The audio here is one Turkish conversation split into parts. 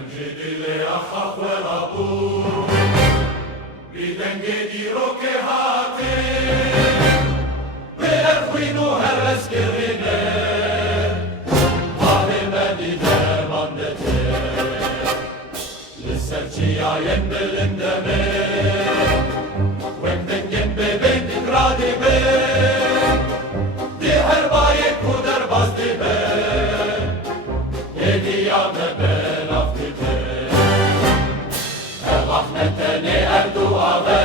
Emcidile ahakwe rabu Bidenge di roke hate Beher khwinu her eskirine Vahve medide mandete Lisserciya yendelinde me Wemdengen bebek ikradi be Di her baye kuder bazdi be Yediyame ben aftite Ev ahmetene erdua ve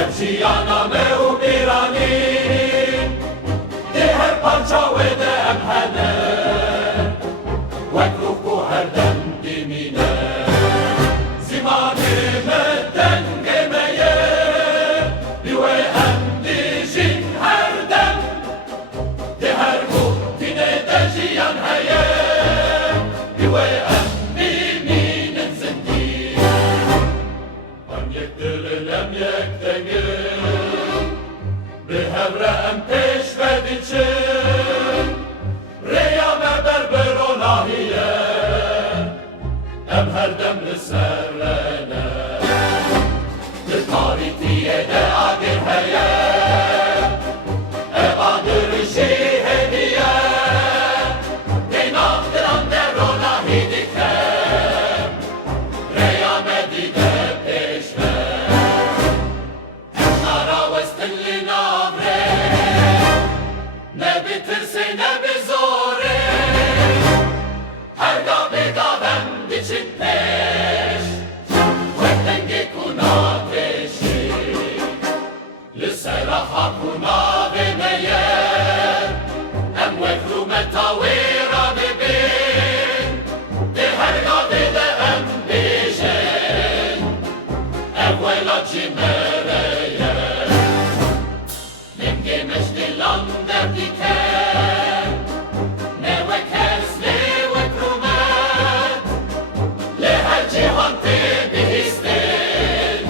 Ev jiyaname u birani Di her parça ve de emhene Vekruku her dem dimine Zimani medden gemeye Liwe emdi jin her dem Di her muhtine de jiyan heye Liwe emdi minin zindi Em yekdirin em yekdengin Bihevre em peşvediçin Reyame berbero nahiye Em her demli serlene Di tarihtiye de agir heye Ev agir işi hediye Denaktıran devro nahi dikem Reyame dide peşve Nara vestilli nabre Ne bitirse ne bizore Her gabem biçit peş Vektenge kuna teşi Lüsera hakuna veneye Em vekru metavira bebin De her gabede em beşen Evvela cimereye Nenge meşdilan derdiken Ne vekers ne vekrumet Le her cihan te bihistin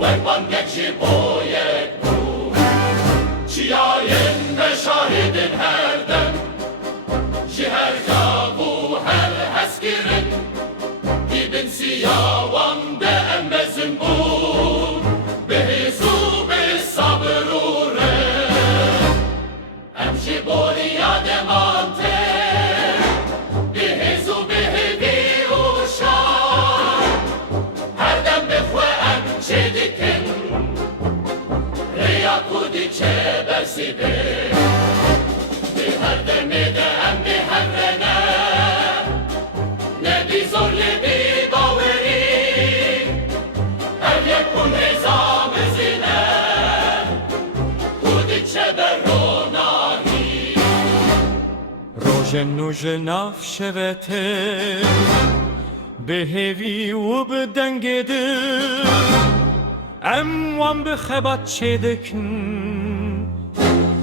Vekvan geçi boyek bu Çiyayen ve şahidin her dem Şiher bu her heskirin İbn siyavan de emmezin bu Behizu be sabrure Emşi boriya demante Behizu behevi uşar Her dem befwe em çedikin Reya kudiçe bersibe Bir her demide em bir hemrene Ne bir zorle bir baveri Ev yekun nizam-ı zine Kudiçe berronahi روژن نفشوته به هوی و به دنگده اموان به خبت چدکن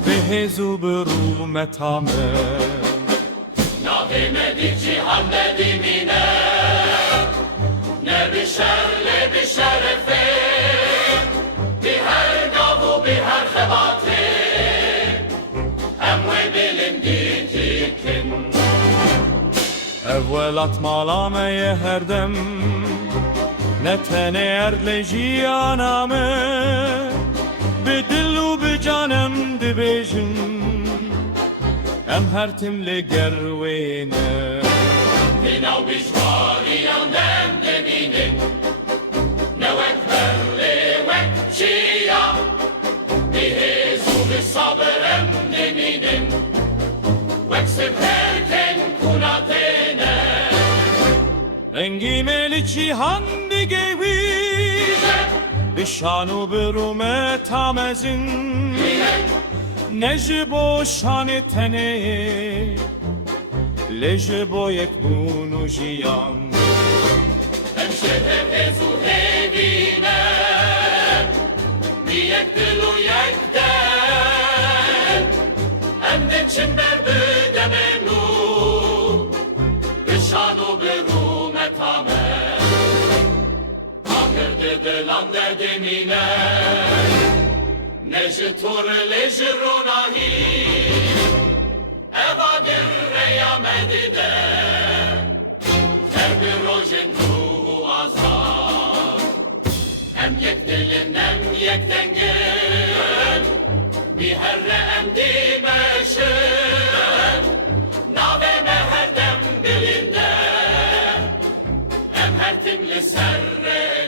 به هزو برو متامه Nabimedi cihan nedimine Ne bir şerle bir şerefe Bir her gavu bir her hebati Emve bilindi tikin اول اتمالامه هر دم نتنه ارلجیانامه به دل و به جانم دبیجن ام هر تم لگروینه Binav bişvariyan dem deminin Ne vekberle vek çiya Bihezu bir sabırem deminin Vek seferken kunatene انگی ملیچی هندی گوی بشانو برومه تامزین نجبو شان تنه لجبو یک بونو جیان Hemşehrim ezu hevine Niyek dilu yekten Emde çimber büdemenu Bişanu biru metame Akır dedilan derdimine Neji tur leji runahi Evadir reyamedi de Em yek dilin em yek dengin Bir herre em dimeşin Nave me her dem dilinde Em her timli serre